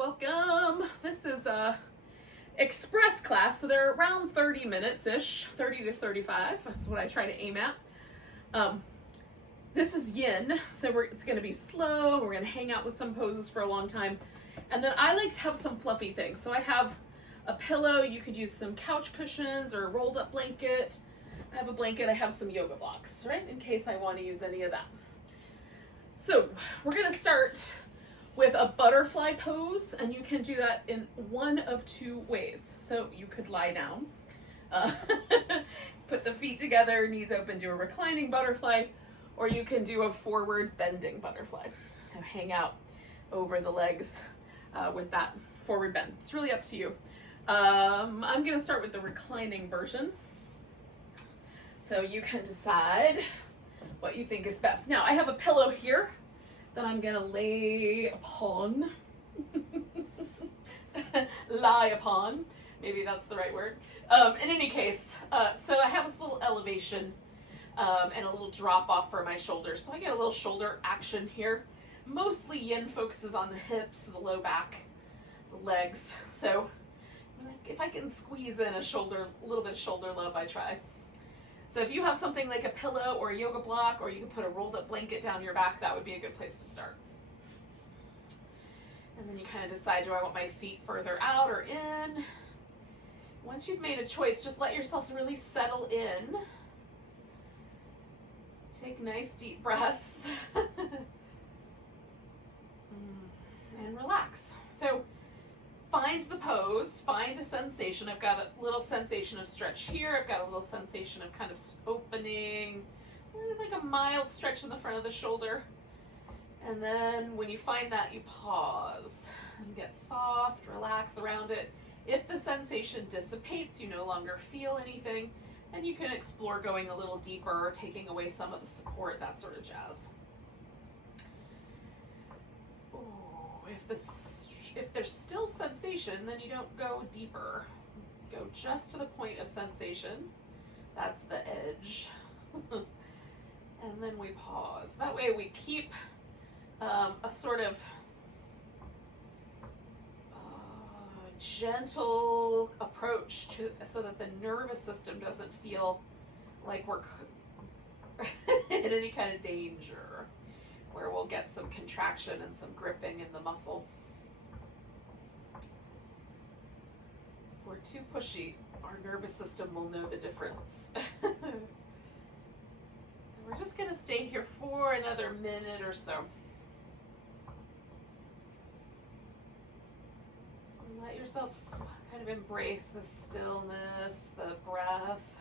Welcome. This is a express class, so they're around 30 minutes-ish, 30 to 35. That's what I try to aim at. This is Yin, so it's going to be slow. We're going to hang out with some poses for a long time. And then I like to have some fluffy things. So I have a pillow. You could use some couch cushions or a rolled up blanket. I have a blanket. I have some yoga blocks, right, in case I want to use any of that. So we're going to start with a butterfly pose, and you can do that in one of two ways. So you could lie down, put the feet together, knees open, do a reclining butterfly, or you can do a forward bending butterfly. So hang out over the legs with that forward bend. It's really up to you. I'm going to start with the reclining version. So you can decide what you think is best. Now I have a pillow here that I'm gonna lay upon, lie upon, maybe that's the right word. In any case, so I have this little elevation and a little drop off for my shoulders. So I get a little shoulder action here. Mostly Yin focuses on the hips, the low back, the legs. So if I can squeeze in a little bit of shoulder love, I try. So if you have something like a pillow or a yoga block, or you can put a rolled up blanket down your back, that would be a good place to start. And then you kind of decide, do I want my feet further out or in? Once you've made a choice, just let yourself really settle in. Take nice deep breaths. And relax. So find the pose, find a sensation. I've got a little sensation of stretch here. I've got a little sensation of kind of opening, like a mild stretch in the front of the shoulder. And then when you find that, you pause and get soft, relax around it. If the sensation dissipates, you no longer feel anything, and you can explore going a little deeper or taking away some of the support, that sort of jazz. Ooh, if there's still sensation, then you don't go deeper. Go just to the point of sensation. That's the edge. And then we pause. That way we keep a sort of gentle approach so that the nervous system doesn't feel like we're in any kind of danger, where we'll get some contraction and some gripping in the muscle. If we're too pushy, our nervous system will know the difference. We're just going to stay here for another minute or so. Let yourself kind of embrace the stillness, the breath.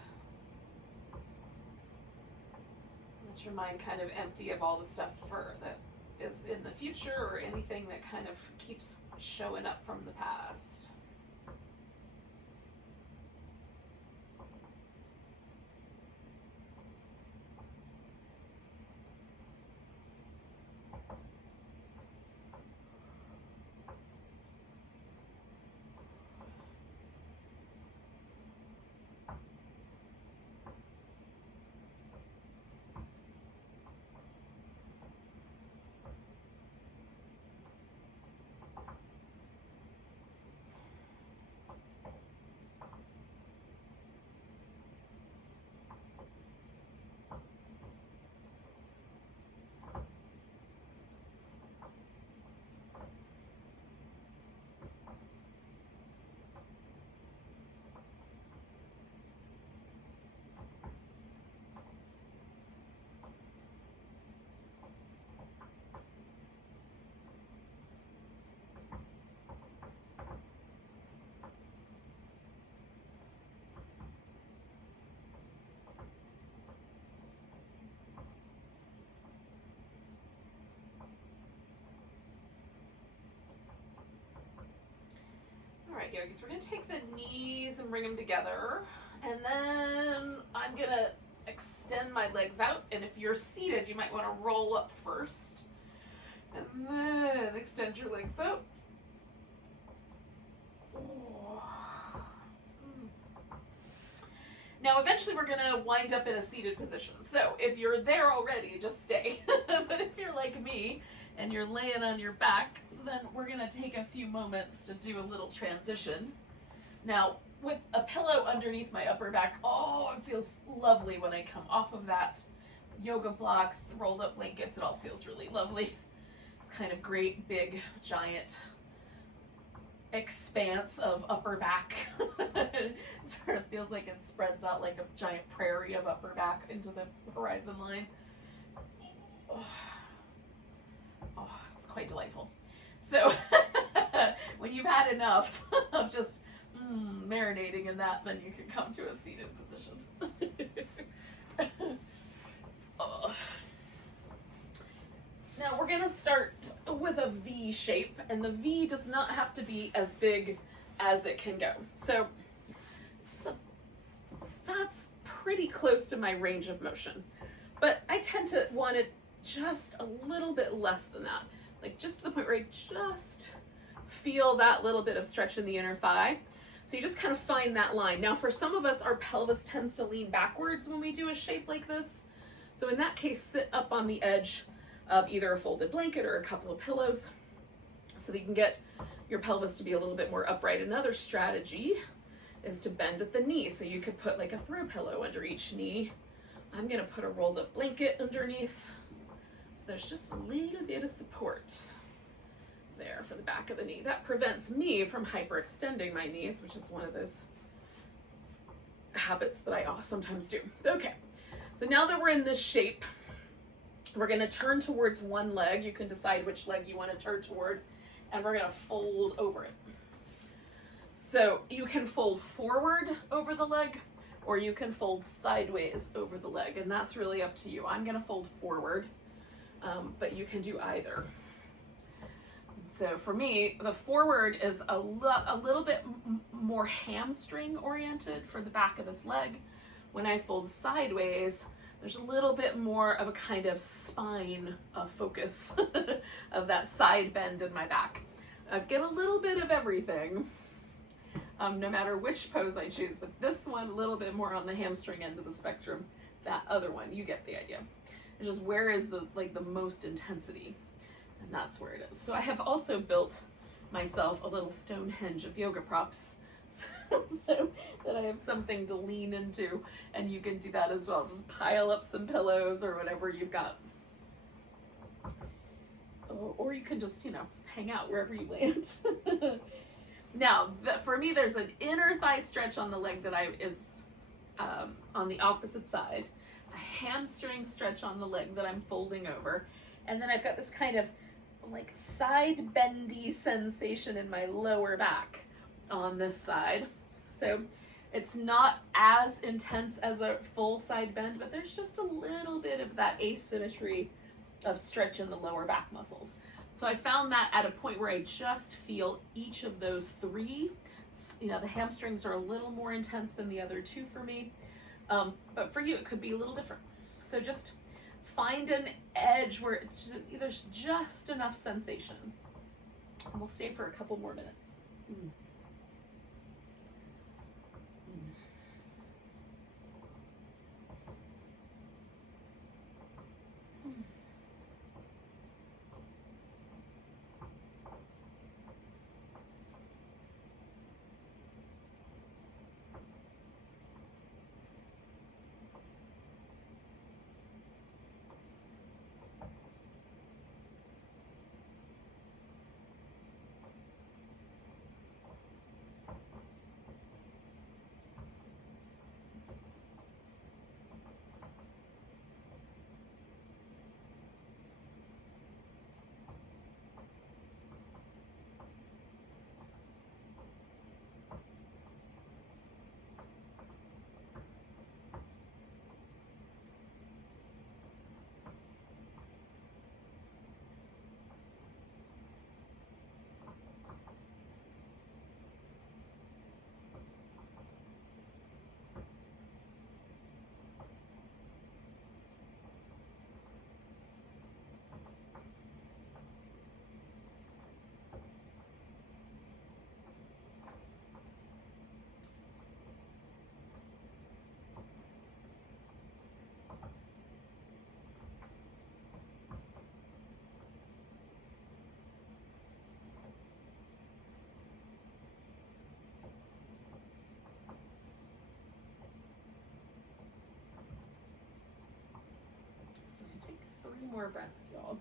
Let your mind kind of empty of all the stuff that is in the future or anything that kind of keeps showing up from the past. Alright, yogis, we're going to take the knees and bring them together, and then I'm going to extend my legs out, and if you're seated, you might want to roll up first, and then extend your legs out. Now, eventually we're going to wind up in a seated position, so if you're there already, just stay. But if you're like me and you're laying on your back, then we're going to take a few moments to do a little transition. Now, with a pillow underneath my upper back, oh, it feels lovely when I come off of that. Yoga blocks, rolled up blankets, it all feels really lovely. It's kind of great, big, giant expanse of upper back. It sort of feels like it spreads out like a giant prairie of upper back into the horizon line. Oh, it's quite delightful. So when you've had enough of just marinating in that, then you can come to a seated position. Now we're going to start with a V shape, and the V does not have to be as big as it can go. So that's pretty close to my range of motion, but I tend to want it just a little bit less than that, like just to the point where I just feel that little bit of stretch in the inner thigh. So you just kind of find that line. Now for some of us, our pelvis tends to lean backwards when we do a shape like this. So in that case, sit up on the edge of either a folded blanket or a couple of pillows so that you can get your pelvis to be a little bit more upright. Another strategy is to bend at the knee. So you could put like a throw pillow under each knee. I'm going to put a rolled up blanket underneath. So there's just a little bit of support there for the back of the knee. That prevents me from hyperextending my knees, which is one of those habits that I sometimes do. Okay, so now that we're in this shape, we're going to turn towards one leg. You can decide which leg you want to turn toward, and we're going to fold over it. So you can fold forward over the leg, or you can fold sideways over the leg, and that's really up to you. I'm going to fold forward, but you can do either. So for me, the forward is a little bit more hamstring oriented for the back of this leg. When I fold sideways, there's a little bit more of a kind of spine focus of that side bend in my back. I get a little bit of everything, no matter which pose I choose, but this one a little bit more on the hamstring end of the spectrum. That other one, you get the idea. It's just where is the most intensity, and that's where it is. So I have also built myself a little Stonehenge of yoga props so that I have something to lean into, and you can do that as well. Just pile up some pillows or whatever you've got. Or you can just, hang out wherever you land. Now, for me, there's an inner thigh stretch on the leg that is on the opposite side, a hamstring stretch on the leg that I'm folding over, and then I've got this kind of like side bendy sensation in my lower back on this side. So it's not as intense as a full side bend, but there's just a little bit of that asymmetry of stretch in the lower back muscles. So I found that at a point where I just feel each of those three. The hamstrings are a little more intense than the other two for me, but for you it could be a little different. So just find an edge where there's just enough sensation. And we'll stay for a couple more minutes. more breaths, y'all.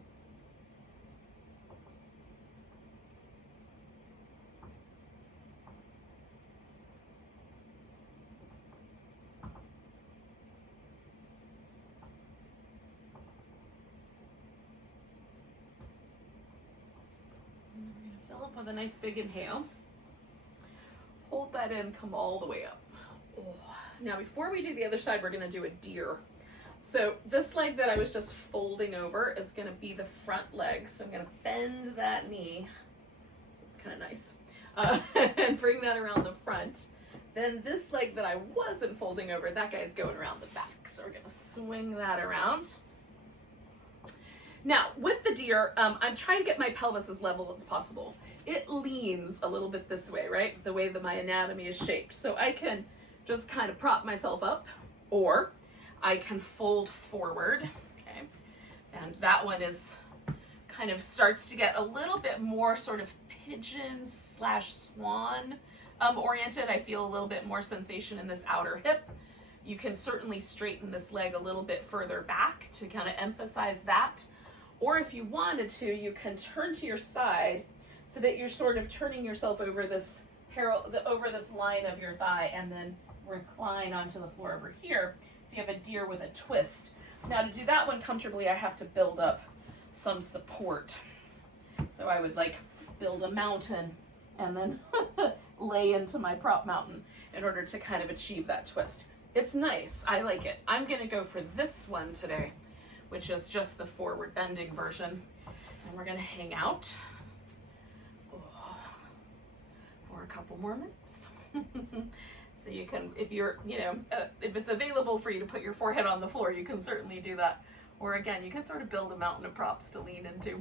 Fill up with a nice big inhale. Hold that in, come all the way up. Oh. Now before we do the other side, we're gonna do a deer. So this leg that I was just folding over is gonna be the front leg. So I'm gonna bend that knee. It's kind of nice. And bring that around the front. Then this leg that I wasn't folding over, that guy's going around the back. So we're gonna swing that around. Now, with the deer, I'm trying to get my pelvis as level as possible. It leans a little bit this way, right? The way that my anatomy is shaped. So I can just kind of prop myself up, or I can fold forward, okay? And that one is kind of starts to get a little bit more sort of pigeon / swan oriented. I feel a little bit more sensation in this outer hip. You can certainly straighten this leg a little bit further back to kind of emphasize that. Or if you wanted to, you can turn to your side so that you're sort of turning yourself over this line of your thigh and then recline onto the floor over here. So you have a deer with a twist. Now to do that one comfortably, I have to build up some support. So I would like build a mountain and then lay into my prop mountain in order to kind of achieve that twist. It's nice, I like it. I'm gonna go for this one today, which is just the forward bending version. And we're gonna hang out for a couple more minutes. So you can, if you're, if it's available for you to put your forehead on the floor, you can certainly do that. Or again, you can sort of build a mountain of props to lean into.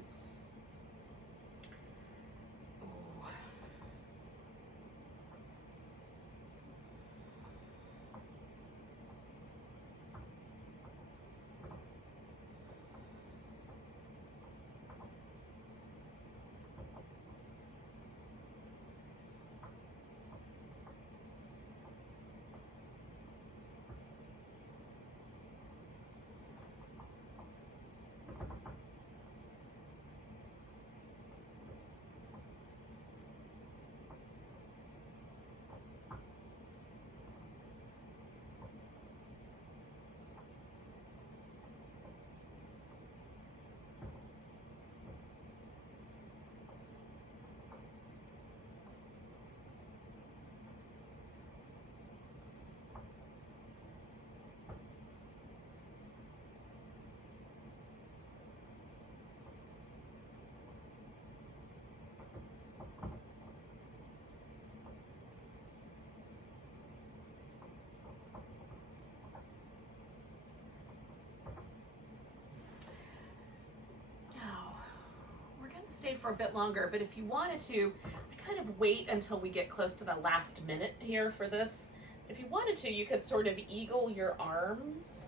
Stay for a bit longer, but if you wanted to, I kind of wait until we get close to the last minute here for this. If you wanted to, you could sort of eagle your arms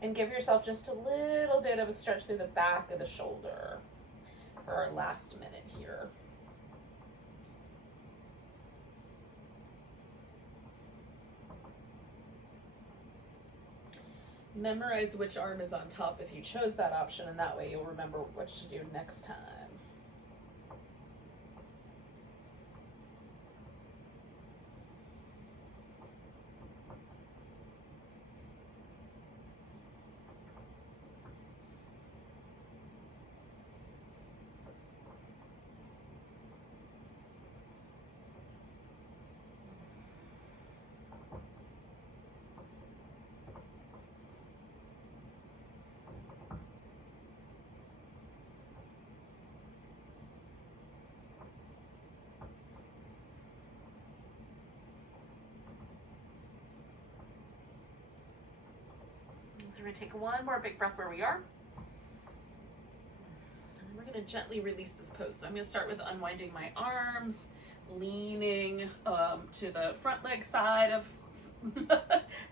and give yourself just a little bit of a stretch through the back of the shoulder for our last minute here. Memorize which arm is on top if you chose that option, and that way you'll remember what to do next time. So we're going to take one more big breath where we are. And then we're going to gently release this pose. So I'm going to start with unwinding my arms, leaning to the front leg side of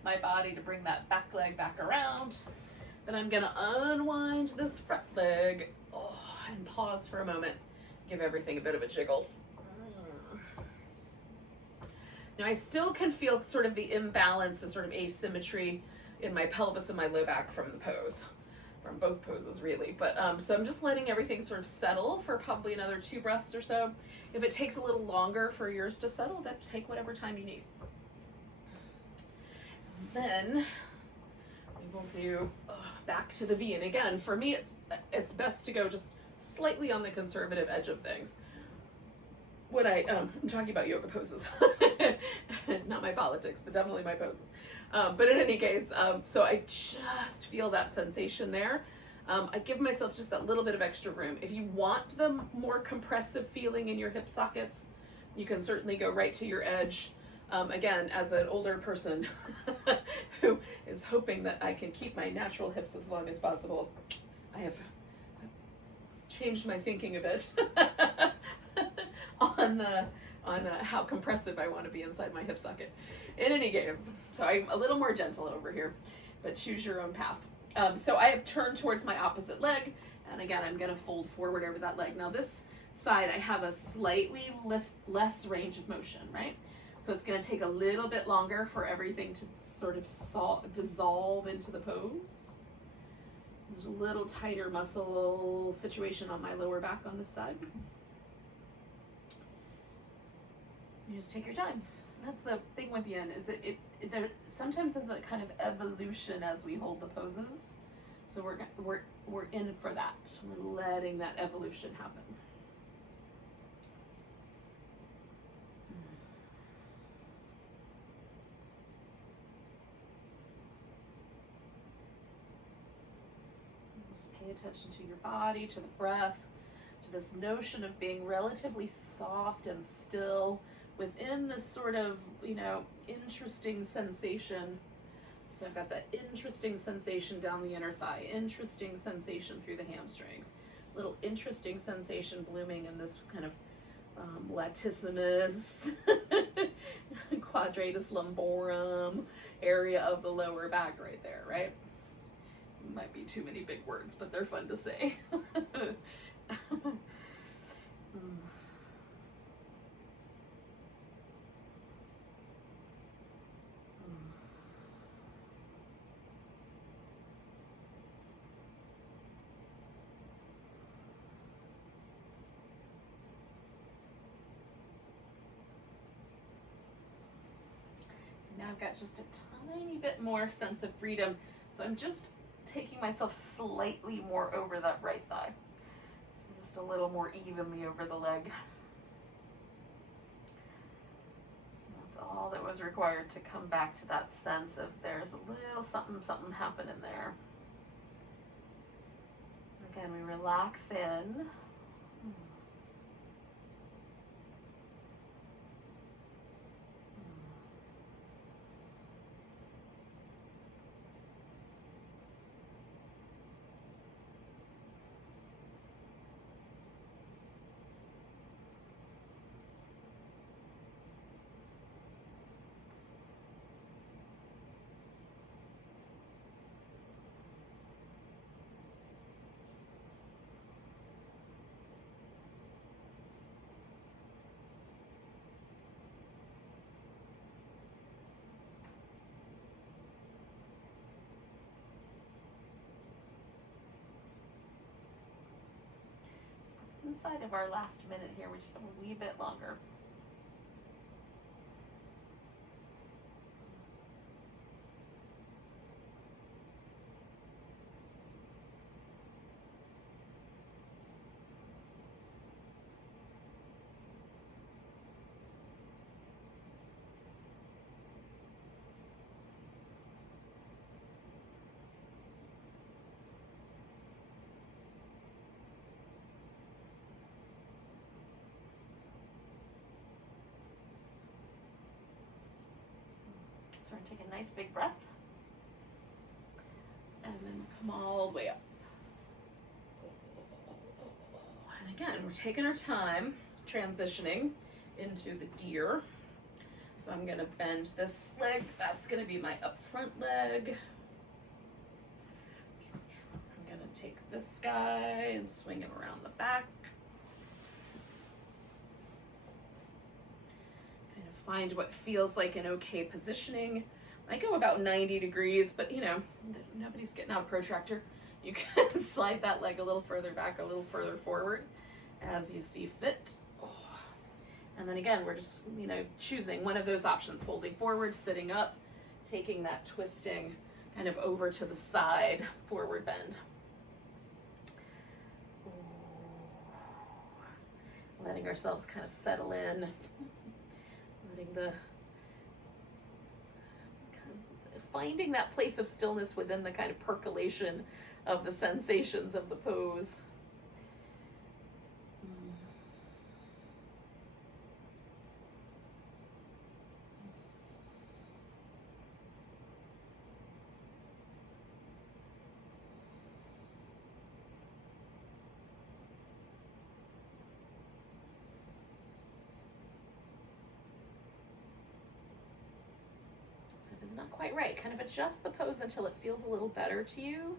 my body to bring that back leg back around. Then I'm going to unwind this front leg and pause for a moment. Give everything a bit of a jiggle. Now I still can feel sort of the imbalance, the sort of asymmetry in my pelvis and my low back from the pose. from both poses really. But so I'm just letting everything sort of settle for probably another 2 breaths or so. If it takes a little longer for yours to settle, then take whatever time you need. Then we will do back to the V. And again, for me, it's best to go just slightly on the conservative edge of things. What I'm talking about yoga poses, not my politics, but definitely my poses. But in any case, so I just feel that sensation there. I give myself just that little bit of extra room. If you want the more compressive feeling in your hip sockets, you can certainly go right to your edge. Again, as an older person who is hoping that I can keep my natural hips as long as possible, I have changed my thinking a bit on how compressive I want to be inside my hip socket. In any case, so I'm a little more gentle over here, but choose your own path. So I have turned towards my opposite leg, and again, I'm going to fold forward over that leg. Now this side, I have a slightly less range of motion, right? So it's going to take a little bit longer for everything to sort of dissolve into the pose. There's a little tighter muscle situation on my lower back on this side. So you just take your time. That's the thing with Yin, is there sometimes there's a kind of evolution as we hold the poses. So we're in for that. We're letting that evolution happen. Just pay attention to your body, to the breath, to this notion of being relatively soft and still within this sort of, interesting sensation. So I've got that interesting sensation down the inner thigh, interesting sensation through the hamstrings, little interesting sensation blooming in this kind of latissimus, quadratus lumborum area of the lower back right there, right? Might be too many big words, but they're fun to say. Now I've got just a tiny bit more sense of freedom. So I'm just taking myself slightly more over that right thigh. So just a little more evenly over the leg. That's all that was required to come back to that sense of there's a little something happening there. So again, we relax in. Inside of our last minute here, we just have a wee bit longer. So we're going to take a nice big breath. And then come all the way up. And again, we're taking our time transitioning into the deer. So I'm going to bend this leg. That's going to be my up front leg. I'm going to take this guy and swing him around the back. Find what feels like an okay positioning. I go about 90 degrees, but nobody's getting out a protractor. You can slide that leg a little further back, a little further forward as you see fit. And then again, we're just, choosing one of those options, folding forward, sitting up, taking that twisting kind of over to the side, forward bend. Letting ourselves kind of settle in, letting finding that place of stillness within the kind of percolation of the sensations of the pose. If it's not quite right, kind of adjust the pose until it feels a little better to you.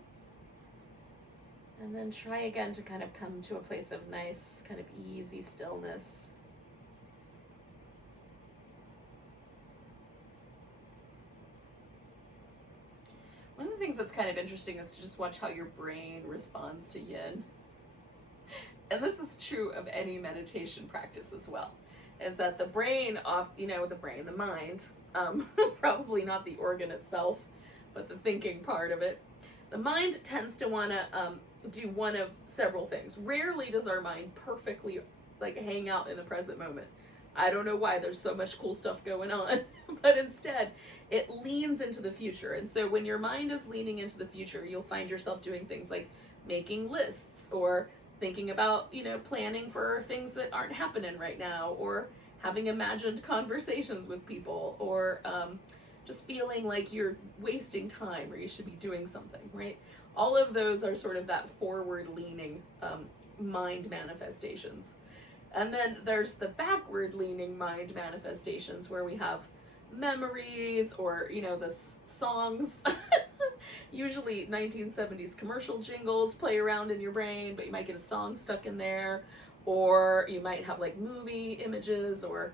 And then try again to kind of come to a place of nice, kind of easy stillness. One of the things that's kind of interesting is to just watch how your brain responds to yin. And this is true of any meditation practice as well, is that the brain, the mind, probably not the organ itself, but the thinking part of it. The mind tends to want to do one of several things. Rarely does our mind perfectly hang out in the present moment. I don't know why, there's so much cool stuff going on, but instead it leans into the future. And so when your mind is leaning into the future, you'll find yourself doing things like making lists, or thinking about, planning for things that aren't happening right now, or having imagined conversations with people, or just feeling like you're wasting time or you should be doing something, right? All of those are sort of that forward-leaning mind manifestations. And then there's the backward-leaning mind manifestations where we have memories, or, the songs. Usually 1970s commercial jingles play around in your brain, but you might get a song stuck in there. Or you might have movie images, or,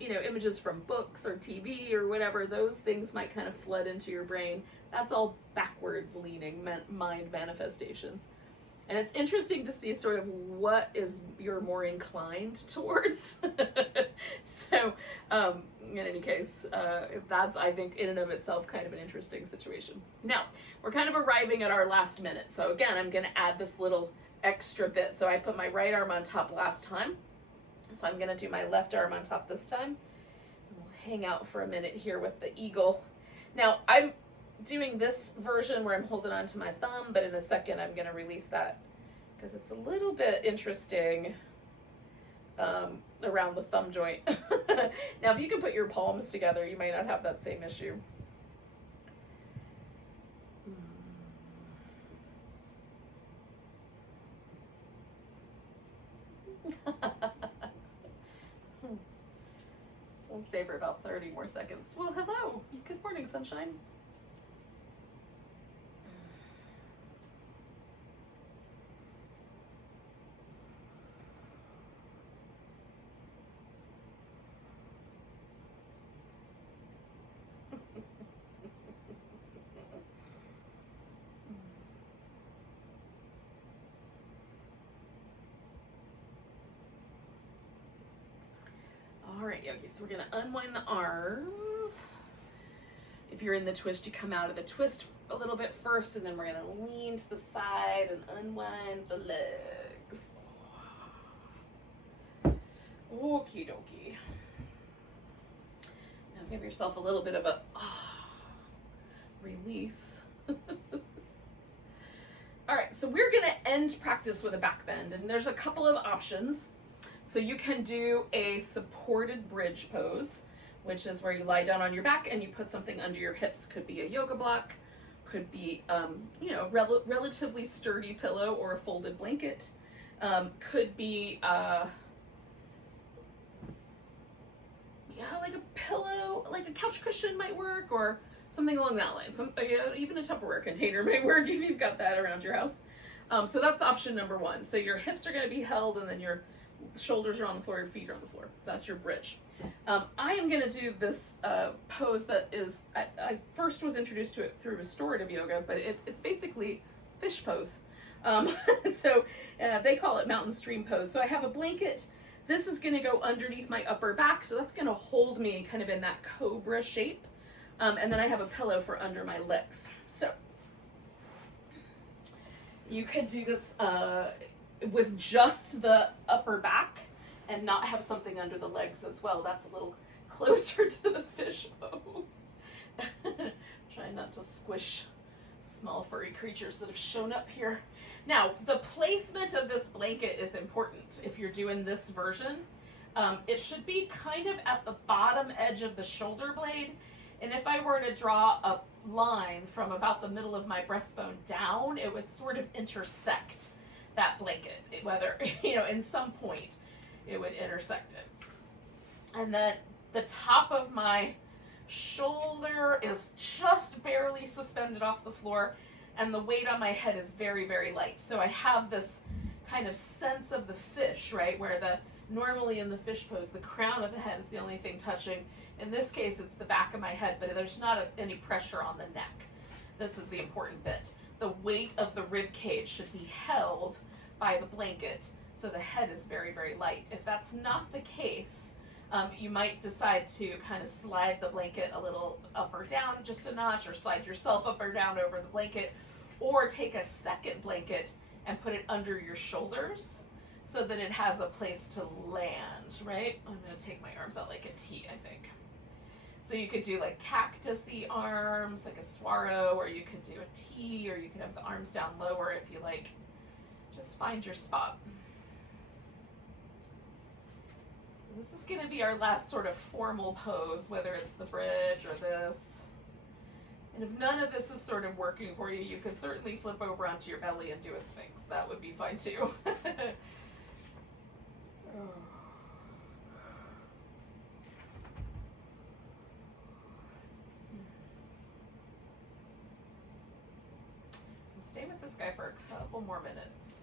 images from books or TV or whatever. Those things might kind of flood into your brain. That's all backwards leaning mind manifestations. And it's interesting to see sort of what is you're more inclined towards. So in any case, that's, I think, in and of itself kind of an interesting situation. Now, we're kind of arriving at our last minute. So again, I'm going to add this little extra bit. So I put my right arm on top last time. So I'm going to do my left arm on top this time. We'll hang out for a minute here with the eagle. Now, I'm doing this version where I'm holding on to my thumb, but in a second I'm going to release that because it's a little bit interesting around the thumb joint. Now, if you can put your palms together, you might not have that same issue. We'll stay for about 30 more seconds. Well, hello. Good morning, sunshine. All right, yogis, so we're going to unwind the arms. If you're in the twist, you come out of the twist a little bit first, and then we're going to lean to the side and unwind the legs. Okie dokie. Now give yourself a little bit of a release. All right, so we're going to end practice with a back bend, and there's a couple of options. So you can do a supported bridge pose, which is where you lie down on your back and you put something under your hips. Could be a yoga block, could be, relatively sturdy pillow or a folded blanket. Could be, like a pillow, like a couch cushion might work, or something along that line. Even a Tupperware container might work if you've got that around your house. So that's option number one. So your hips are going to be held, and then you're the shoulders are on the floor, your feet are on the floor. So that's your bridge. I am going to do this pose that is, I first was introduced to it through restorative yoga, but it's basically fish pose. So they call it mountain stream pose. So I have a blanket. This is going to go underneath my upper back, so that's going to hold me kind of in that cobra shape. And then I have a pillow for under my legs. So you could do this with just the upper back and not have something under the legs as well. That's a little closer to the fish pose. Trying not to squish small furry creatures that have shown up here. Now, the placement of this blanket is important if you're doing this version. It should be kind of at the bottom edge of the shoulder blade. And if I were to draw a line from about the middle of my breastbone down, it would sort of intersect that blanket, whether, in some point it would intersect it. And then the top of my shoulder is just barely suspended off the floor, and the weight on my head is very, very light. So I have this kind of sense of the fish, right? Where normally in the fish pose, the crown of the head is the only thing touching. In this case, it's the back of my head, but there's not any pressure on the neck. This is the important bit. The weight of the rib cage should be held by the blanket, so the head is very, very light. If that's not the case, you might decide to kind of slide the blanket a little up or down just a notch, or slide yourself up or down over the blanket, or take a second blanket and put it under your shoulders so that it has a place to land, right? I'm going to take my arms out like a T, I think. So you could do like cactusy arms, like a swallow, or you could do a T, or you could have the arms down lower if you like. Just find your spot. So this is going to be our last sort of formal pose, whether it's the bridge or this. And if none of this is sort of working for you, you could certainly flip over onto your belly and do a sphinx. That would be fine too. We'll stay with this guy for a couple more minutes.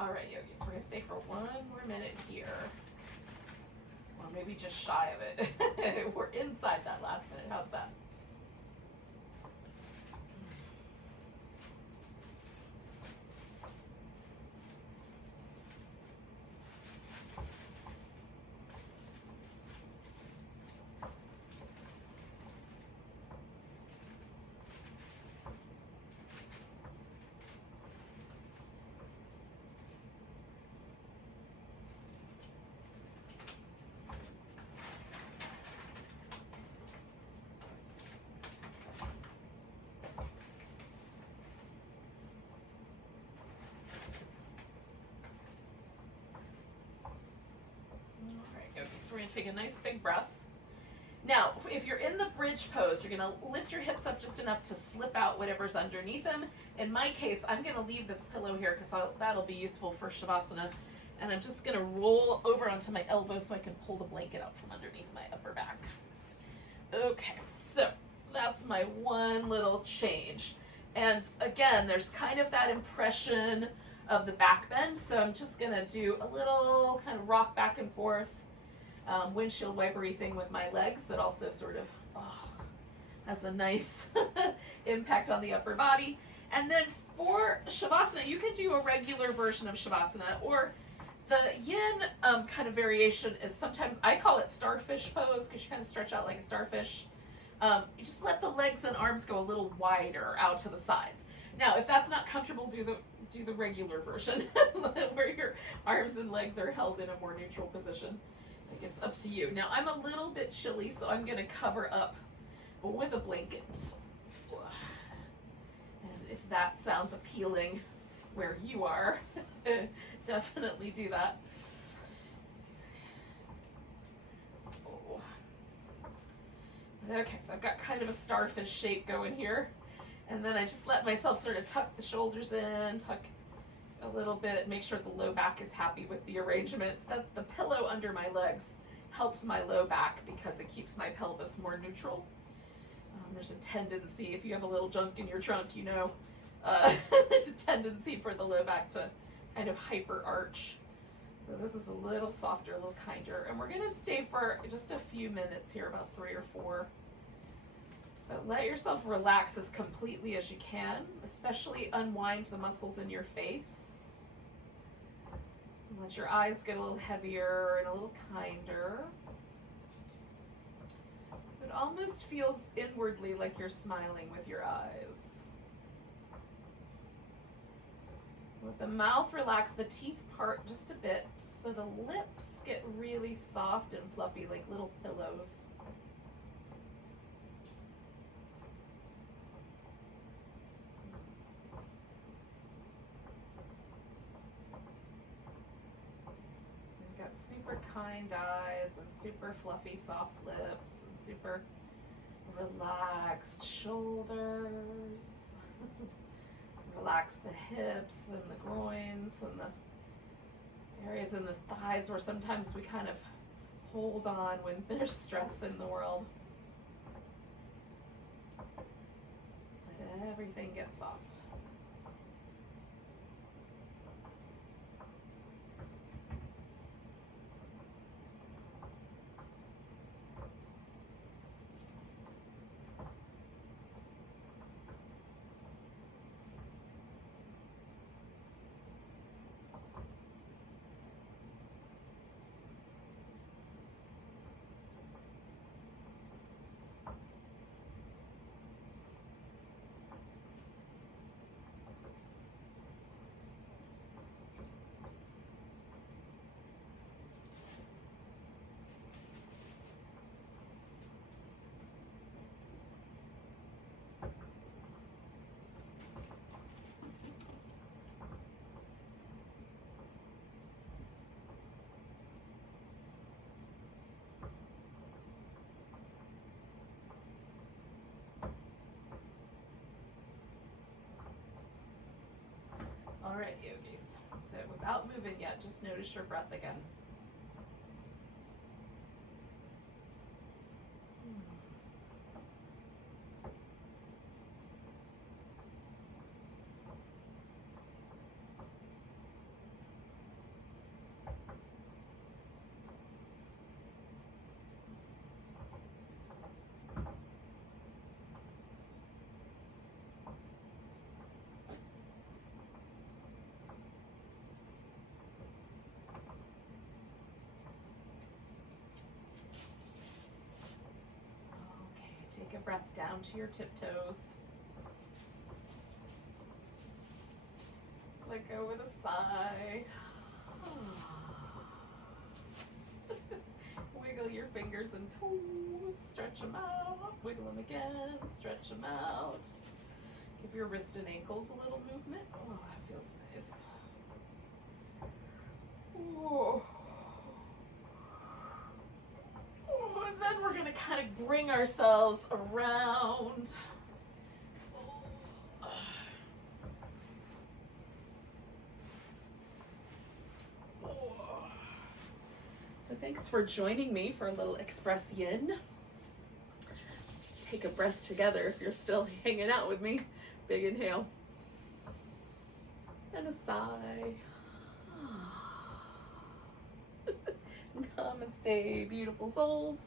All right, yogis, we're going to stay for one more minute here. Or maybe just shy of it. We're inside that last minute. How's that? So we're going to take a nice big breath. Now, if you're in the bridge pose, you're going to lift your hips up just enough to slip out whatever's underneath them. In my case, I'm going to leave this pillow here because that'll be useful for Shavasana. And I'm just going to roll over onto my elbow so I can pull the blanket out from underneath my upper back. Okay, so that's my one little change. And again, there's kind of that impression of the back bend. So I'm just going to do a little kind of rock back and forth. Windshield wipery thing with my legs that also sort of has a nice impact on the upper body. And then for Shavasana, you can do a regular version of Shavasana, or The yin kind of variation is sometimes, I call it starfish pose because you kind of stretch out like a starfish. You just let the legs and arms go a little wider out to the sides. Now, if that's not comfortable, do the regular version where your arms and legs are held in a more neutral position. Like, it's up to you. Now, I'm a little bit chilly, so I'm going to cover up with a blanket. And if that sounds appealing where you are, definitely do that. Okay, so I've got kind of a starfish shape going here. And then I just let myself sort of tuck the shoulders in, tuck a little bit, make sure the low back is happy with the arrangement. That's the pillow under my legs helps my low back because it keeps my pelvis more neutral. There's a tendency, if you have a little junk in your trunk, you know, there's a tendency for the low back to kind of hyper arch. So this is a little softer, a little kinder. And we're gonna stay for just a few minutes here, about 3 or 4. But let yourself relax as completely as you can, especially unwind the muscles in your face. And let your eyes get a little heavier and a little kinder. So it almost feels inwardly like you're smiling with your eyes. Let the mouth relax, the teeth part just a bit, so the lips get really soft and fluffy like little pillows. Super kind eyes and super fluffy soft lips and super relaxed shoulders. Relax the hips and the groins and the areas in the thighs where sometimes we kind of hold on when there's stress in the world. Let everything get soft. All right, yogis. So without moving yet, just notice your breath again. Take a breath down to your tiptoes. Let go with a sigh. Wiggle your fingers and toes. Stretch them out. Wiggle them again. Stretch them out. Give your wrist and ankles a little movement. Oh, that feels nice. Oh. And then we're going to kind of bring ourselves around. So thanks for joining me for a little Express Yin. Take a breath together if you're still hanging out with me. Big inhale. And a sigh. Namaste, beautiful souls.